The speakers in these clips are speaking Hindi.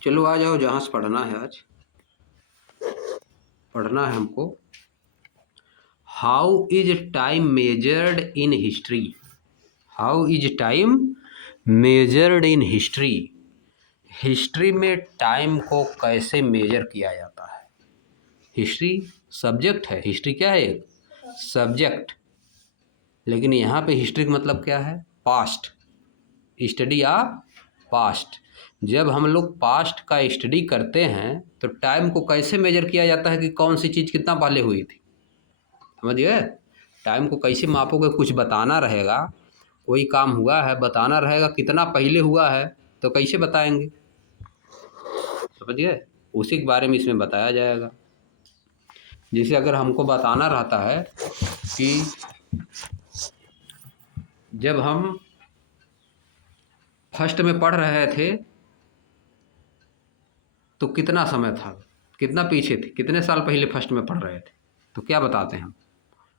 चलो आ जाओ, जहाँ से पढ़ना है आज पढ़ना है हमको। How is time measured in history. How is time measured in history. History में टाइम को कैसे मेजर किया जाता है। हिस्ट्री सब्जेक्ट है, हिस्ट्री क्या है, सब्जेक्ट। लेकिन यहाँ पे हिस्ट्री का मतलब क्या है, पास्ट, स्टडी ऑफ पास्ट। जब हम लोग पास्ट का स्टडी करते हैं तो टाइम को कैसे मेजर किया जाता है कि कौन सी चीज़ कितना पहले हुई थी, समझिए। टाइम को कैसे मापोगे, कुछ बताना रहेगा, कोई काम हुआ है बताना रहेगा कितना पहले हुआ है, तो कैसे बताएंगे, समझिए। उसी के बारे में इसमें बताया जाएगा। जैसे अगर हमको बताना रहता है कि जब हम फर्स्ट में पढ़ रहे थे तो कितना समय था, कितना पीछे थे, कितने साल पहले फर्स्ट में पढ़ रहे थे, तो क्या बताते हैं हम।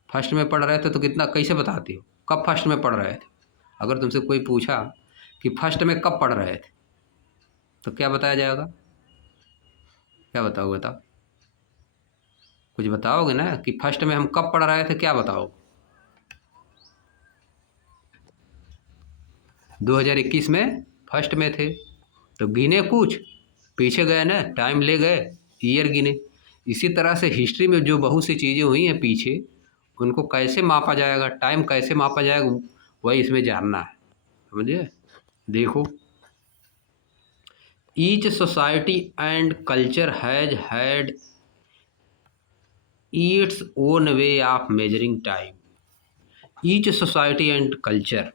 फर्स्ट में पढ़ रहे थे तो कितना, कैसे बताती हो, कब फर्स्ट में पढ़ रहे थे। अगर तुमसे कोई पूछा कि फर्स्ट में कब पढ़ रहे थे तो क्या बताया जाएगा, क्या बताओगे, बताओ, कुछ बताओगे ना कि फर्स्ट में हम कब पढ़ रहे थे, क्या बताओगे। 2021 में फर्स्ट में थे, तो गिने, कुछ पीछे गए ना, टाइम ले गए, ईयर गिने। इसी तरह से हिस्ट्री में जो बहुत सी चीज़ें हुई हैं पीछे, उनको कैसे मापा जाएगा, टाइम कैसे मापा जाएगा, वही इसमें जानना है, समझिए। देखो, each society and culture has had Yeats own way of measuring time. Each society and culture,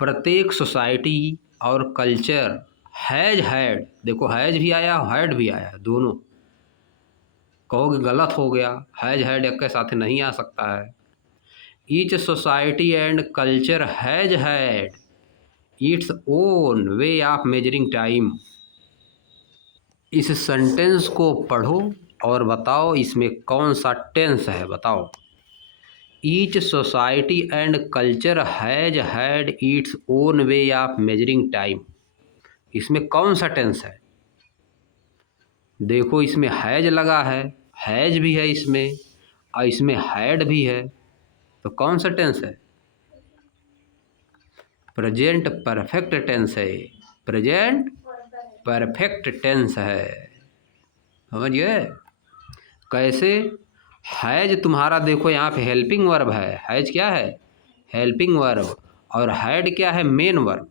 प्रत्येक सोसाइटी और कल्चर, हैज हैड, देखो हैज भी आया हैड भी आया, दोनों। कहोगे गलत हो गया, हैज हैड एक के साथ नहीं आ सकता है। Each society and culture has had its own way of measuring time. इस सेंटेंस को पढ़ो और बताओ इसमें कौन सा टेंस है, बताओ। Each society and culture has had its own way of measuring time, इसमें कौन सा टेंस है। देखो इसमें हैज लगा हैज भी है इसमें, और इसमें हैड भी है, तो कौन सा टेंस है, प्रेजेंट परफेक्ट टेंस है, प्रेजेंट परफेक्ट टेंस है, समझिए। कैसे, हैज तुम्हारा देखो यहाँ पे हेल्पिंग वर्ब है, हैज क्या है, हेल्पिंग वर्ब, और हैड क्या है, मेन वर्ब।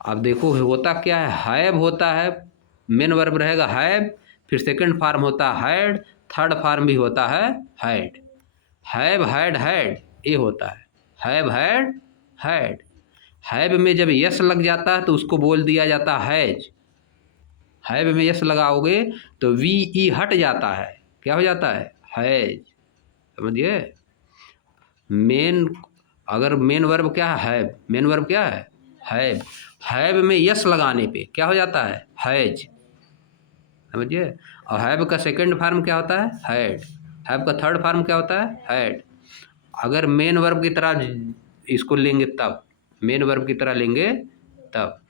अब देखो होता क्या है, हैव होता है, मेन वर्ब रहेगा हैव, फिर सेकंड फॉर्म होता है हैड, थर्ड फॉर्म भी होता है हैड। हैव हैड हैड ये होता है, हैव हैड हैड। हैव में जब यस लग जाता है तो उसको बोल दिया जाता है हैज। हैव में यस लगाओगे तो वी ई हट जाता है, क्या हो जाता है, हैज, समझिए। मेन, अगर मेन वर्ब क्या है, हैव, मेन वर्ब क्या है, हैव। हैव में यस लगाने पे क्या हो जाता है, हैज, समझिए। और हैव का सेकंड फॉर्म क्या होता है, हैड। हैव का थर्ड फॉर्म क्या होता है, हैड। अगर मेन वर्ब की तरह इसको लेंगे तब, मेन वर्ब की तरह लेंगे तब।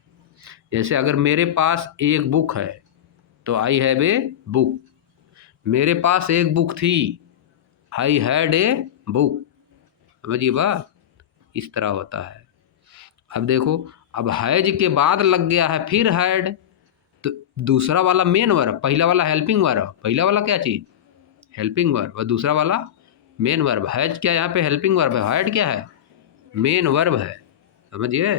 जैसे अगर मेरे पास एक बुक है तो आई हैव ए बुक, मेरे पास एक बुक थी, आई हैड ए बुक, समझिए बात, इस तरह होता है। अब देखो, अब हैज के बाद लग गया है फिर हैड, तो दूसरा वाला मेन वर्ब, पहला वाला हेल्पिंग वर्ब, पहला वाला क्या चीज़, हेल्पिंग वर्ब, और दूसरा वाला मेन वर्ब। हैज क्या यहाँ पे हेल्पिंग वर्ब है, हैड क्या है, मेन वर्ब है, समझिए।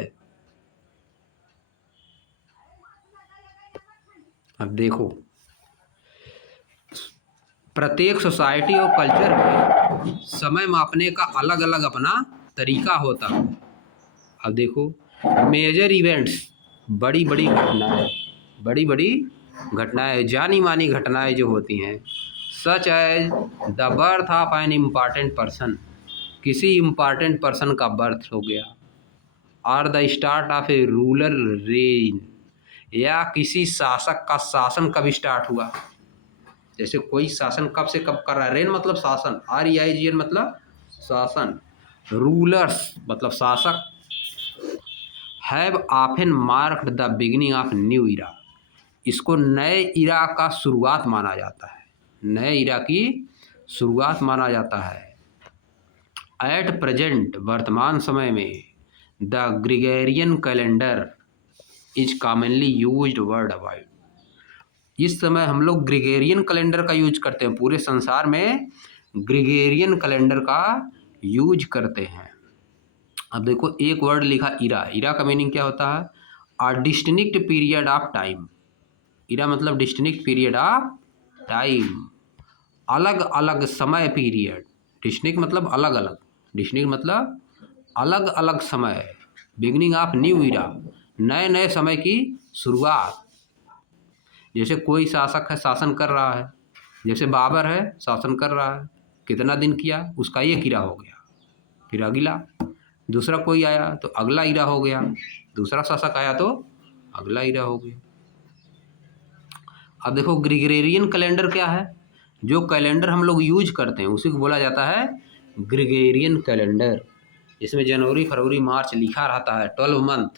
अब देखो, प्रत्येक सोसाइटी और कल्चर में समय मापने का अलग अलग अपना तरीका होता है। अब देखो, मेजर इवेंट्स, बड़ी बड़ी घटनाएं, बड़ी बड़ी घटनाएं, जानी मानी घटनाएं जो होती हैं, सच as the birth of an important person, किसी इम्पॉर्टेंट पर्सन का बर्थ हो गया, और the start of a ruler reign, या किसी शासक का शासन कब स्टार्ट हुआ। जैसे कोई शासन कब से कब कर रहा है, रेन मतलब शासन, REIGN मतलब शासन, रूलर्स मतलब शासक, have often marked the beginning of new era. इसको नए इरा का शुरुआत माना जाता है, नए इरा की शुरुआत माना जाता है। एट प्रेजेंट वर्तमान समय में the Gregorian calendar is commonly used world wide. इस समय हम लोग ग्रेगोरियन कैलेंडर का यूज करते हैं, पूरे संसार में ग्रेगोरियन कैलेंडर का यूज करते हैं। अब देखो एक वर्ड लिखा इरा, इरा का मीनिंग क्या होता है? A distinct period of time. Era मतलब डिस्टिंक्ट पीरियड ऑफ टाइम, अलग अलग समय पीरियड। डिस्टिंक्ट मतलब अलग अलग, डिस्टिंक्ट मतलब अलग अलग समय। बिगिनिंग ऑफ न्यू इरा, नए नए समय की शुरुआत। जैसे कोई शासक है, शासन कर रहा है, जैसे बाबर है शासन कर रहा है, कितना दिन किया, उसका एक इरा हो गया, फिर अगला दूसरा कोई आया तो अगला इरा हो गया, दूसरा शासक आया तो अगला इरा हो गया। अब देखो ग्रेगोरियन कैलेंडर क्या है? जो कैलेंडर हम लोग यूज करते हैं उसी को बोला जाता है ग्रेगोरियन कैलेंडर। इसमें जनवरी फरवरी मार्च लिखा रहता है, 12 मंथ,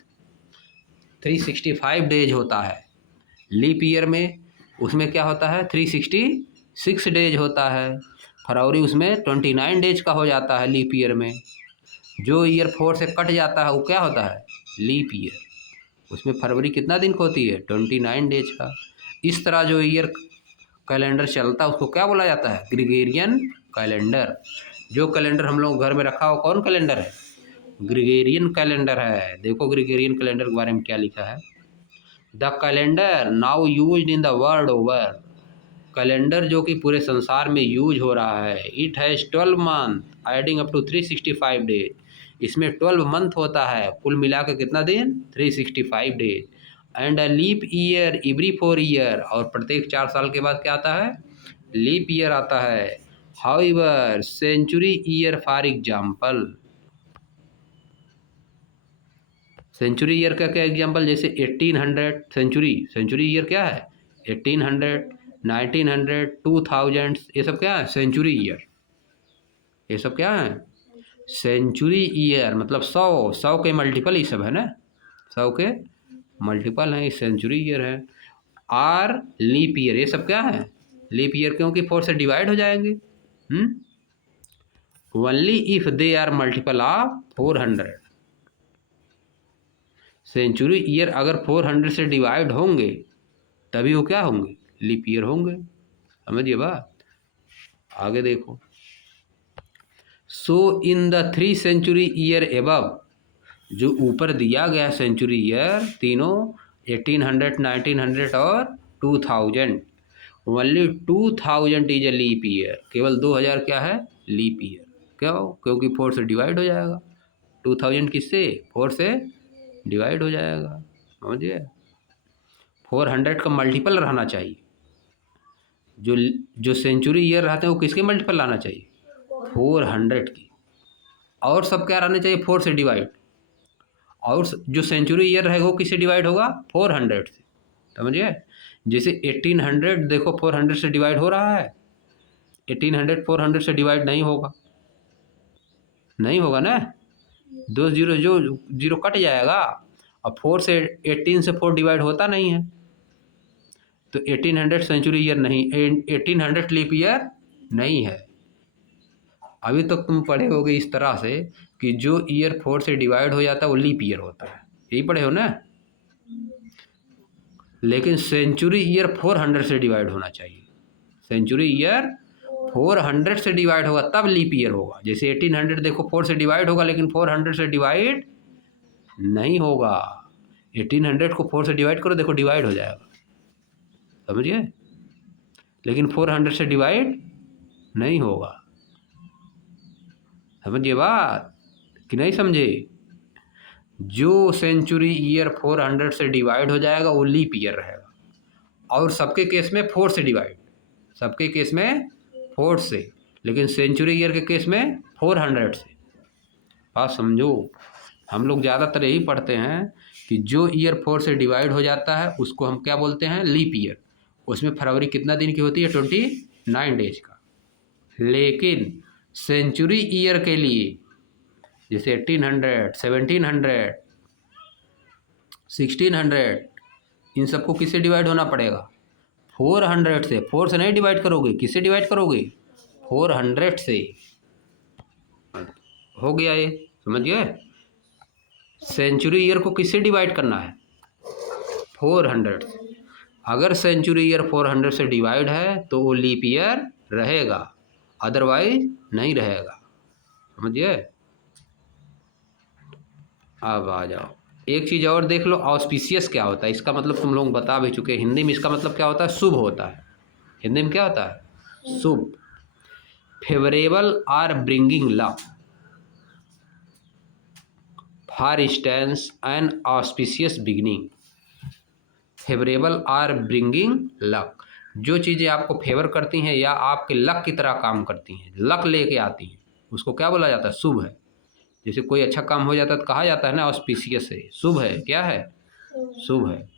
365 डेज होता है। लीप ईयर में उसमें क्या होता है? 366 डेज होता है। फरवरी उसमें 29 डेज का हो जाता है लीप ईयर में। जो ईयर 4 से कट जाता है वो क्या होता है? Leap year. उसमें फरवरी कितना दिन का होती है? 29 डेज का। इस तरह जो ईयर कैलेंडर चलता है उसको क्या बोला जाता है? Gregorian calendar. जो कैलेंडर हम लोग घर में रखा हो कौन कैलेंडर है? ग्रेगोरियन कैलेंडर है। देखो ग्रेगोरियन कैलेंडर के बारे में क्या लिखा है। The calendar now used in the world over. Calendar जो कि पूरे संसार में यूज हो रहा है। It has 12 month adding up to 365 days. इसमें 12 मंथ होता है, कुल मिला के कितना दिन? 365 days. And a leap year every 4 year, और प्रत्येक 4 साल के बाद क्या आता है? लीप ईयर आता है। However century year for example, century year का क्या एग्जाम्पल? जैसे 1800 सेंचुरी, सेंचुरी ईयर क्या है? 1800, 1900, 2000, ये सब क्या है? Century year. ये सब क्या है? सेंचुरी ईयर मतलब 100 के मल्टीपल ये सब है ना, 100 के मल्टीपल है, सेंचुरी ईयर है। आर लीप ईयर, ये सब क्या है? लीप ईयर, क्योंकि 4 से डिवाइड हो जाएंगे। Only if they are multiple of 400। Century year अगर 400 से डिवाइड होंगे तभी वो क्या होंगे? लीप ईयर होंगे। समझिए बात। आगे देखो। So in the 3 century year above, जो ऊपर दिया गया सेंचुरी ईयर तीनों 1800, 1900 और 2000, only 2000 is a leap year. केवल 2000 क्या है? Leap year. क्यों? क्योंकि 4 से डिवाइड हो जाएगा। 2000 किससे? 4 से डिवाइड हो जाएगा। समझिए, 400 का मल्टीपल रहना चाहिए। जो जो सेंचुरी ईयर रहते हैं वो किसके मल्टीपल लाना चाहिए? 400 की। और सब क्या रहना चाहिए? 4 से डिवाइड। और जो सेंचुरी ईयर रहेगा वो किससे डिवाइड होगा? 400 से। समझिए, जैसे 1800 देखो 400 से डिवाइड हो रहा है, 1800 400 से डिवाइड नहीं होगा, नहीं होगा ना, 2 जीरो जो जीरो कट जाएगा। और 4 से 18 से 4 डिवाइड होता नहीं है, तो 1800 सेंचुरी ईयर नहीं, 1800 लीप ईयर नहीं है। अभी तक तुम पढ़े होगे इस तरह से कि जो ईयर 4 से डिवाइड हो जाता है वो लीप ईयर होता है, यही पढ़े हो ना। लेकिन सेंचुरी ईयर 400 से डिवाइड होना चाहिए। सेंचुरी ईयर 400 से डिवाइड होगा तब लीप ईयर होगा। जैसे 1800 देखो 4 से डिवाइड होगा लेकिन 400 से डिवाइड नहीं होगा। 1800 को 4 से डिवाइड करो, देखो डिवाइड हो जाएगा। समझिए, लेकिन 400 से डिवाइड नहीं होगा। समझिए बात कि नहीं समझे? जो सेंचुरी ईयर 400 से डिवाइड हो जाएगा वो लीप ईयर रहेगा। और सबके केस में 4 से डिवाइड, सबके केस में 4 से, लेकिन सेंचुरी ईयर के केस में 400 से। बात समझो। हम लोग ज़्यादातर यही पढ़ते हैं कि जो ईयर 4 से डिवाइड हो जाता है उसको हम क्या बोलते हैं? Leap year. उसमें फरवरी कितना दिन की होती है? 29 डेज का। लेकिन सेंचुरी ईयर के लिए जैसे 1800, 1700, 1600। इन सबको किससे डिवाइड होना पड़ेगा? 400 से। 4 से नहीं डिवाइड करोगे, किससे डिवाइड करोगे? 400 से। हो गया ये, समझ गए? सेंचुरी ईयर को किससे डिवाइड करना है? 400 से। अगर सेंचुरी ईयर 400 से डिवाइड है तो वो लीप ईयर रहेगा, अदरवाइज नहीं रहेगा। समझिए? अब आ जाओ, एक चीज़ और देख लो, ऑस्पिशियस क्या होता है? इसका मतलब तुम लोग बता भी चुके हैं, हिंदी में इसका मतलब क्या होता है? शुभ होता है। हिंदी में क्या होता है? शुभ। Favourable are bringing luck. For instance an auspicious beginning. Favourable are bringing luck. जो चीज़ें आपको फेवर करती हैं या आपके लक की तरह काम करती हैं, लक लेके आती हैं, उसको क्या बोला जाता है? शुभ है। जैसे कोई अच्छा काम हो जाता है तो कहा जाता है ना ऑस्पिशियस है, शुभ है। क्या है? शुभ है।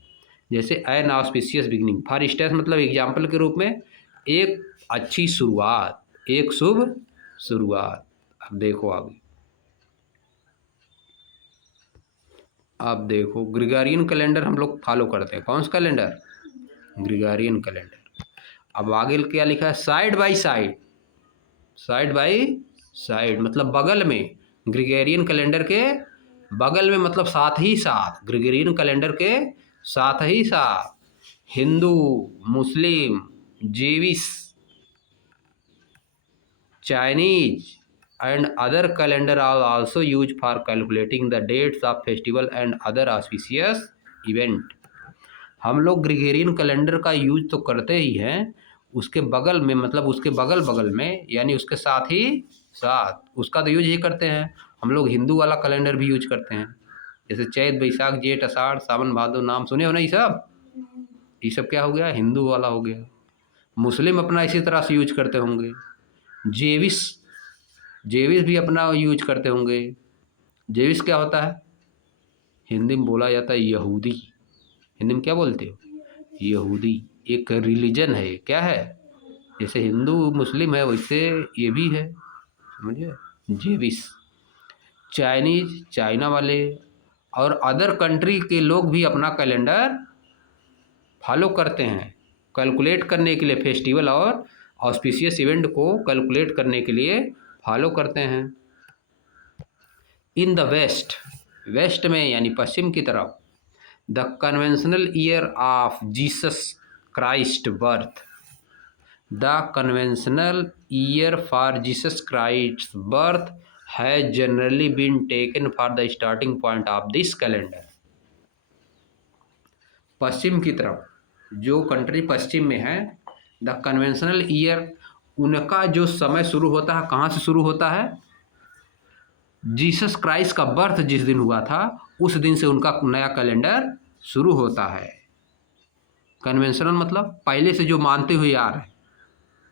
जैसे N auspicious beginning, for instance मतलब एग्जाम्पल के रूप में, एक अच्छी शुरुआत, एक शुभ शुरुआत। अब देखो आगे, अब देखो ग्रिगोरियन कैलेंडर हम लोग फॉलो करते हैं। कौन सा कैलेंडर? Gregorian calendar. अब आगे क्या लिखा है? Side by side. Side by side मतलब बगल में। ग्रिगोरियन कैलेंडर के बगल में मतलब साथ ही साथ। ग्रिगोरियन कैलेंडर के साथ ही साथ Hindu, Muslim, Jewish, Chinese and other calendar are also used for calculating the dates of festival and other auspicious event। हम लोग ग्रिगोरियन कैलेंडर का यूज तो करते ही हैं, उसके बगल में मतलब उसके बगल बगल में, यानी उसके साथ ही साथ उसका तो यूज ही करते हैं। हम लोग हिंदू वाला कैलेंडर भी यूज करते हैं, जैसे चैत, बैसाख, जेठ, आषाढ़, सावन, भादो, नाम सुने हो ना? ये सब क्या हो गया? हिंदू वाला हो गया। मुस्लिम अपना इसी तरह से यूज करते होंगे। जेविस, जेविस भी अपना यूज करते होंगे। जेविस क्या होता है? हिंदी में बोला जाता है यहूदी। हिंदी में क्या बोलते हो? यहूदी। एक रिलीजन है। क्या है? जैसे हिंदू मुस्लिम है वैसे ये भी है, समझे? जेविस। चाइनीज, चाइना वाले और अदर कंट्री के लोग भी अपना कैलेंडर फॉलो करते हैं कैलकुलेट करने के लिए। फेस्टिवल और ऑस्पिशियस इवेंट को कैलकुलेट करने के लिए फॉलो करते हैं। इन द वेस्ट, वेस्ट में यानी पश्चिम की तरफ, the conventional year of Jesus Christ birth. The conventional year for Jesus Christ birth has generally been taken for the starting point of this calendar. पश्चिम की तरफ, जो कंट्री पश्चिम में है, द कन्वेंशनल ईयर, उनका जो समय शुरू होता है, कहाँ से शुरू होता है? जीसस क्राइस्ट का बर्थ जिस दिन हुआ था उस दिन से उनका नया कैलेंडर शुरू होता है। कन्वेंशनल मतलब पहले से जो मानते हुए आ रहे हैं।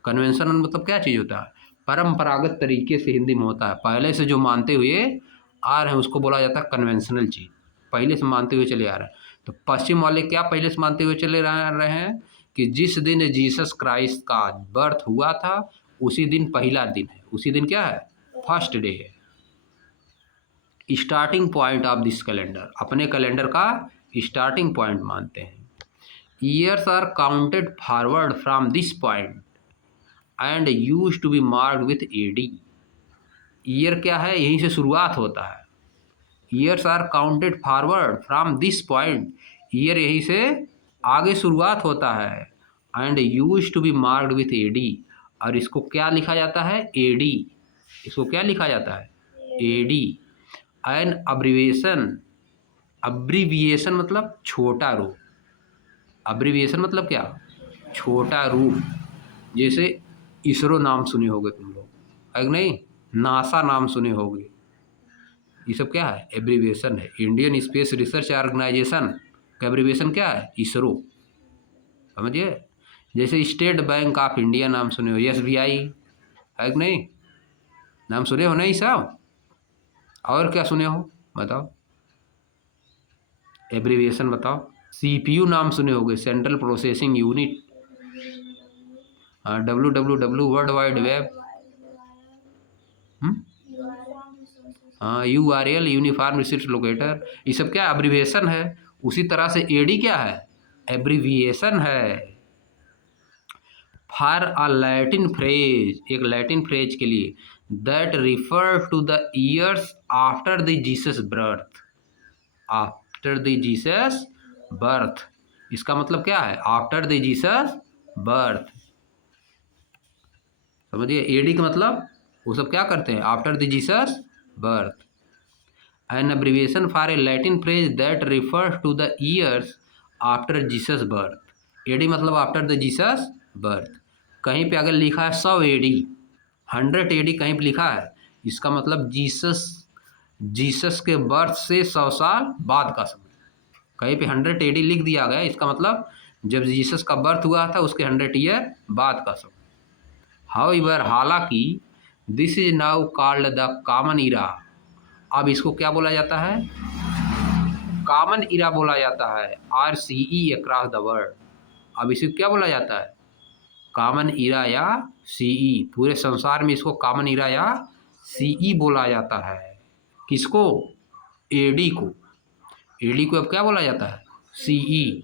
कन्वेंशनल मतलब क्या चीज़ होता है? परंपरागत तरीके से हिंदी में होता है, पहले से जो मानते हुए आ रहे हैं उसको बोला जाता है कन्वेंशनल चीज़, पहले से मानते हुए चले आ रहे हैं। तो पश्चिम वाले क्या पहले से मानते हुए चले आ रहे हैं कि जिस दिन जीसस क्राइस्ट का बर्थ हुआ था उसी दिन पहला दिन है, उसी दिन क्या है? फर्स्ट डे है। Starting point of this calendar, अपने कैलेंडर का स्टार्टिंग पॉइंट मानते हैं। Years are counted forward from this point and use to be marked with AD. Year क्या है? यहीं से शुरुआत होता है। Years are counted forward from this point, year यहीं से आगे शुरुआत होता है। And use to be marked with AD, और इसको क्या लिखा जाता है? एडी। इसको क्या लिखा जाता है? एडी। एन अब्रीविएशन, अब्रीविएशन मतलब छोटा रूप। अब्रीविएशन मतलब क्या? छोटा रूप। जैसे इसरो नाम सुने होंगे तुम लोग, है कि नहीं? नासा नाम सुने होंगे। ये सब क्या है? एब्रीविएशन है। इंडियन स्पेस रिसर्च ऑर्गेनाइजेशन का एब्रीविएशन क्या है? इसरो। समझिए? जैसे स्टेट बैंक ऑफ इंडिया नाम सुने हो, SBI, है कि नहीं? नाम सुने हो नहीं साहब? और क्या सुने हो बताओ? एब्रीविएशन बताओ। CPU नाम सुने होंगे, central processing unit. WWW world wide web. हाँ, URL यूनिफॉर्म रिसोर्स लोकेटर। ये सब क्या एब्रीविएशन है? उसी तरह से एडी क्या है, एब्रीविएशन है फॉर अ लैटिन फ्रेज, एक लैटिन फ्रेज के लिए, that refer to the years after the Jesus birth, after the Jesus birth, इसका मतलब क्या है, आफ्टर द जीसस बर्थ, समझिए। एडी का मतलब वो सब क्या करते हैं, after the Jesus birth. An abbreviation for a Latin phrase that refers to the years after Jesus birth, AD मतलब आफ्टर द जीसस बर्थ। कहीं पे अगर लिखा है 100 एडी, 100 एडी कहीं पे लिखा है, इसका मतलब जीसस के बर्थ से 100 साल बाद का समय। कहीं पे 100 एडी लिख दिया गया, इसका मतलब जब जीसस का बर्थ हुआ था उसके 100 ईयर बाद का समय। हाउएवर, हालांकि, this is now called the common era, अब इसको क्या बोला जाता है, कॉमन इरा बोला जाता है, RCE अक्रॉस द वर्ल्ड। अब इसे क्या बोला जाता है, कॉमन इरा या CE, पूरे संसार में इसको कॉमन इरा या CE बोला जाता है। किसको, एडी को, एडी को अब क्या बोला जाता है, CE।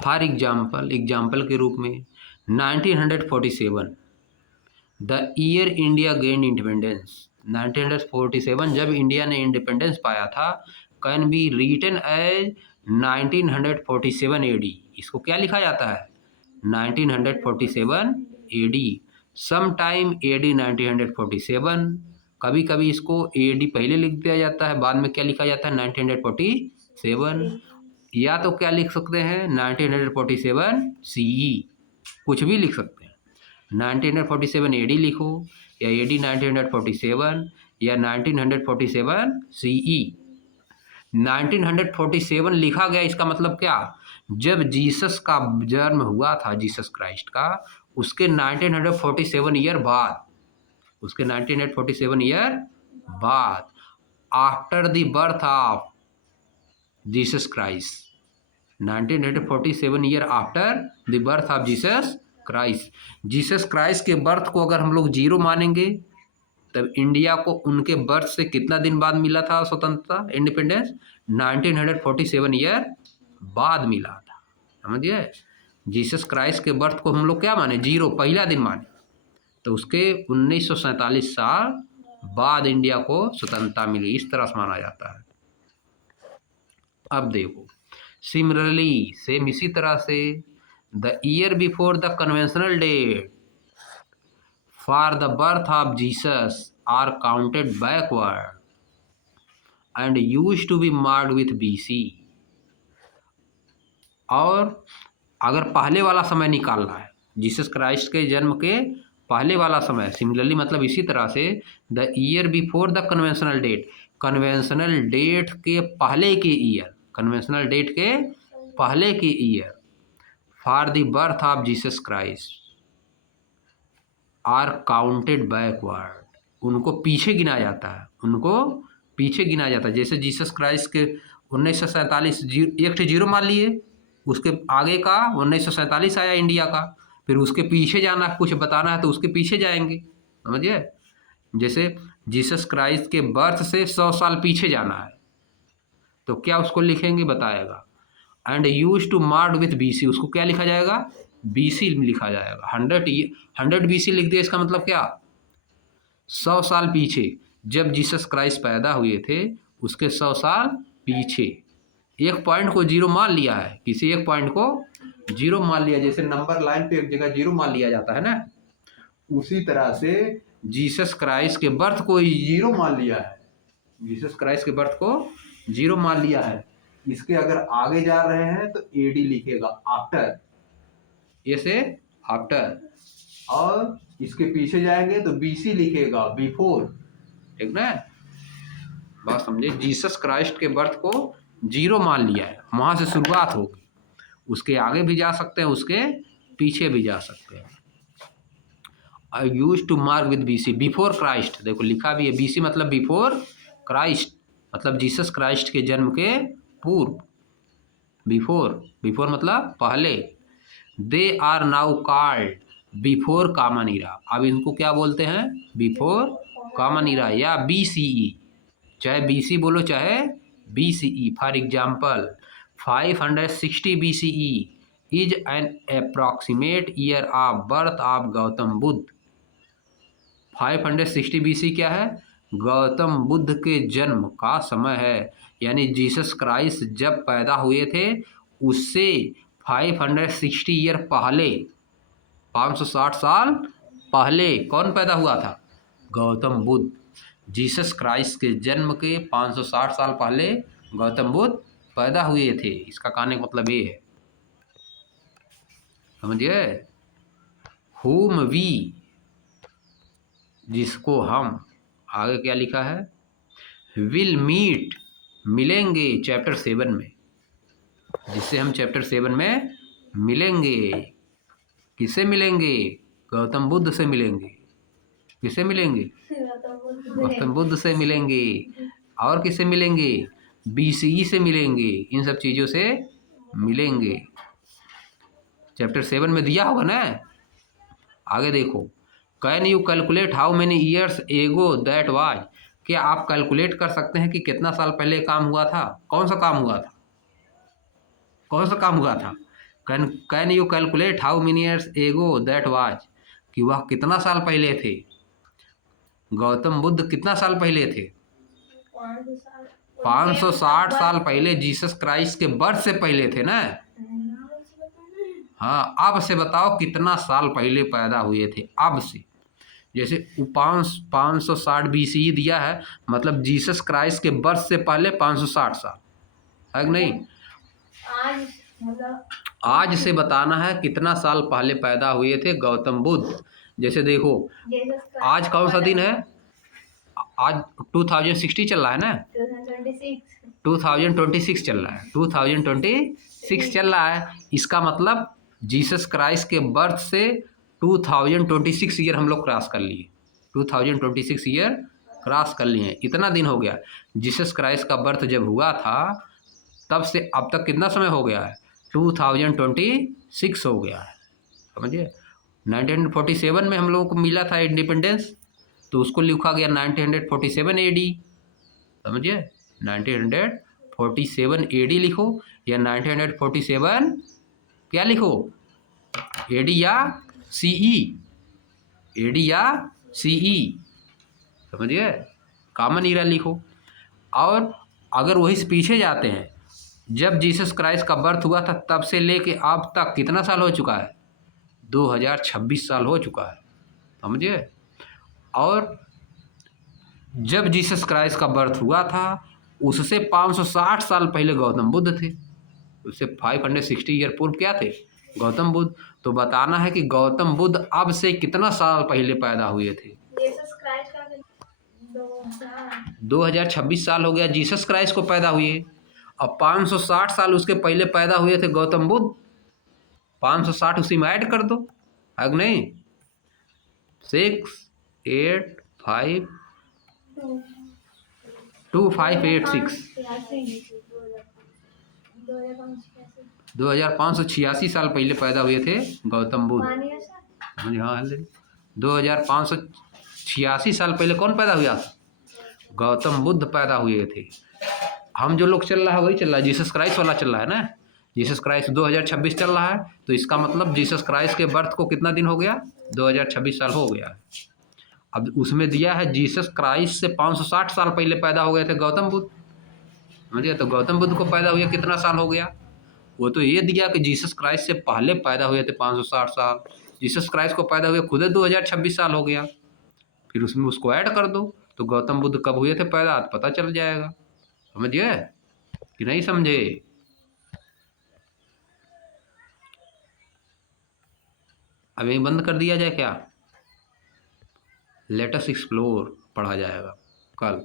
फॉर एग्जाम्पल, एग्जाम्पल के रूप में 1947 the year India gain independence, 1947 जब इंडिया ने इंडिपेंडेंस पाया था, can be written as 1947 AD, इसको क्या लिखा जाता है, 1947 AD, सम टाइम AD 1947, कभी कभी इसको AD पहले लिख दिया जाता है, बाद में क्या लिखा जाता है 1947, या तो क्या लिख सकते हैं 1947 CE, कुछ भी लिख सकते हैं, 1947 AD लिखो, या AD 1947, या 1947 CE। 1947 लिखा गया, इसका मतलब क्या, जब जीसस का जन्म हुआ था, जीसस क्राइस्ट का, उसके 1947 ईयर बाद, उसके 1947 ईयर बाद, after the birth of Jesus Christ, 1947 year after the birth of Jesus Christ. Jesus Christ के बर्थ को अगर हम लोग 0 मानेंगे, तब इंडिया को उनके बर्थ से कितना दिन बाद मिला था स्वतंत्रता, इंडिपेंडेंस, 1947 ईयर बाद मिला था, समझिए। जीसस क्राइस्ट के बर्थ को हम लोग क्या माने, 0 पहला दिन माने, तो उसके 1947 साल बाद इंडिया को स्वतंत्रता मिली, इस तरह से माना जाता है। अब देखो, सिमिलरली, सेम इसी तरह से, the year before the conventional date for the birth of Jesus are counted backward and use to be marked with BC। और अगर पहले वाला समय निकालना है, जीसस क्राइस्ट के जन्म के पहले वाला समय, सिमिलरली मतलब इसी तरह से, the year before the conventional date, conventional date के पहले के ईयर, कन्वेंशनल डेट के पहले के year, for the birth of Jesus Christ are counted backward, उनको पीछे गिना जाता है, उनको पीछे गिना जाता है। जैसे जीसस क्राइस्ट के 1947 एक 0 मान लिए, उसके आगे का 1947 आया इंडिया का, फिर उसके पीछे जाना, कुछ बताना है तो उसके पीछे जाएंगे, समझिए। जैसे जीसस क्राइस्ट के बर्थ से 100 साल पीछे जाना है, तो क्या उसको लिखेंगे, बताएगा, and use to mark with BC, उसको क्या लिखा जाएगा, BC लिखा जाएगा। 100 BC लिख दिया, इसका मतलब क्या, 100 साल पीछे, जब जीसस क्राइस्ट पैदा हुए थे उसके 100 साल पीछे, एक पॉइंट को 0 मान लिया है, किसी एक पॉइंट को 0 मान लिया, जैसे नंबर लाइन पे एक जगह 0 मान लिया जाता है ना, उसी तरह से जीसस क्राइस्ट के बर्थ को 0 मान लिया है, जीसस क्राइस्ट के बर्थ को 0 मान लिया है। इसके अगर आगे जा रहे हैं तो AD लिखेगा, आफ्टर, ये से आफ्टर, और इसके पीछे जाएंगे तो BC लिखेगा, बिफोर, ठीक ना, बात समझे। जीसस क्राइस्ट के बर्थ को 0 मान लिया है, वहां से शुरुआत होगी, उसके आगे भी जा सकते हैं, उसके पीछे भी जा सकते हैं। I use to mark with BC, before Christ, देखो लिखा भी है, BC मतलब बिफोर क्राइस्ट, मतलब जीसस क्राइस्ट के जन्म के पूर्व, बिफोर, बिफोर मतलब पहले। They are now called before common era, अब इनको क्या बोलते हैं, बिफोर कॉमन इरा या BCE, चाहे BC बोलो चाहे BCE. For example 560 BCE is an approximate year of birth of Gautam Buddha. 560 BC क्या है? गौतम बुद्ध के जन्म का समय है, यानी जीसस क्राइस्ट जब पैदा हुए थे उससे 560 ईयर पहले, 560 साल पहले कौन पैदा हुआ था? गौतम बुद्ध. जीसस क्राइस्ट के जन्म के 560 साल पहले गौतम बुद्ध पैदा हुए थे. इसका कहने का मतलब ये है, समझिए. whom we, जिसको हम, आगे क्या लिखा है? विल मीट, मिलेंगे चैप्टर 7 में, जिससे हम चैप्टर 7 में मिलेंगे. किससे मिलेंगे? गौतम बुद्ध से मिलेंगे. किससे मिलेंगे? गौतम बुद्ध से मिलेंगे. और किससे मिलेंगे? BCE से मिलेंगे. इन सब चीज़ों से मिलेंगे. चैप्टर 7 में दिया होगा ना. आगे देखो, can you calculate how many years ago that was. क्या आप कैलकुलेट कर सकते हैं कि कितना साल पहले काम हुआ था? कौन सा काम हुआ था? कौन सा काम हुआ था? Can you calculate how many years ago that was, कि वह कितना साल पहले थे? गौतम बुद्ध कितना साल पहले थे? 560 साल पहले. जीसस क्राइस्ट के बर्थ से पहले थे ना. हाँ, अब से बताओ कितना साल पहले पैदा हुए थे? अब से, जैसे 560 BCE दिया है, मतलब जीसस क्राइस्ट के बर्थ से पहले 560 साल है कि नहीं? आज से बताना है कितना साल पहले पैदा हुए थे गौतम बुद्ध. जैसे देखो, आज कौन सा दिन है? आज 2060 चल रहा है ना. 2026 चल रहा है. 2026 चल रहा है. इसका मतलब जीसस क्राइस्ट के बर्थ से 2026 ईयर हम लोग क्रॉस कर लिए. 2026 ईयर क्रॉस कर लिए. इतना दिन हो गया. जीसस क्राइस्ट का बर्थ जब हुआ था तब से अब तक कितना समय हो गया है? 2026 हो गया है. समझिए. 1947 में हम लोगों को मिला था इंडिपेंडेंस, तो उसको लिखा गया 1947 AD. समझिए. 1947 AD लिखो या 1947 क्या लिखो? AD या CE. AD या CE. समझिए. कॉमन ईरा लिखो. और अगर वही से पीछे जाते हैं, जब जीसस क्राइस्ट का बर्थ हुआ था तब से लेके अब तक कितना साल हो चुका है? 2026 साल हो चुका है. समझिए. और जब जीसस क्राइस्ट का बर्थ हुआ था उससे 560 साल पहले गौतम बुद्ध थे. उससे 560 ईयर पूर्व क्या थे? गौतम बुद्ध. तो बताना है कि गौतम बुद्ध अब से कितना साल पहले पैदा हुए थे? 2026 साल हो गया जीसस क्राइस्ट को पैदा हुए. अब 560 साल उसके पहले पैदा हुए थे गौतम बुद्ध. 560 उसी में ऐड कर दो, है कि नहीं? 6 8 5 2586 2586 साल पहले पैदा हुए थे गौतम बुद्ध. हाँ, 2586 साल पहले कौन पैदा हुआ था? गौतम बुद्ध पैदा हुए थे. हम जो लोग चल रहा है वही चल रहा है, जीसस क्राइस्ट वाला चल रहा है ना. जीसस क्राइस्ट 2026 चल रहा है, तो इसका मतलब जीसस क्राइस्ट के बर्थ को कितना दिन हो गया? 2026 साल हो गया. अब उसमें दिया है जीसस क्राइस्ट से 560 साल पहले पैदा हो गए थे गौतम बुद्ध. समझिए. तो गौतम बुद्ध को पैदा हुए कितना साल हो गया? वो तो ये दिया कि जीसस क्राइस्ट से पहले पैदा हुए थे 560 साल. जीसस क्राइस्ट को पैदा हुए खुद 2026 साल हो गया. फिर उसमें उसको ऐड कर दो तो गौतम बुद्ध कब हुए थे पैदा पता चल जाएगा. समझिए कि नहीं समझे? अब यही बंद कर दिया जाए क्या? लेट अस एक्सप्लोर पढ़ा जाएगा कल.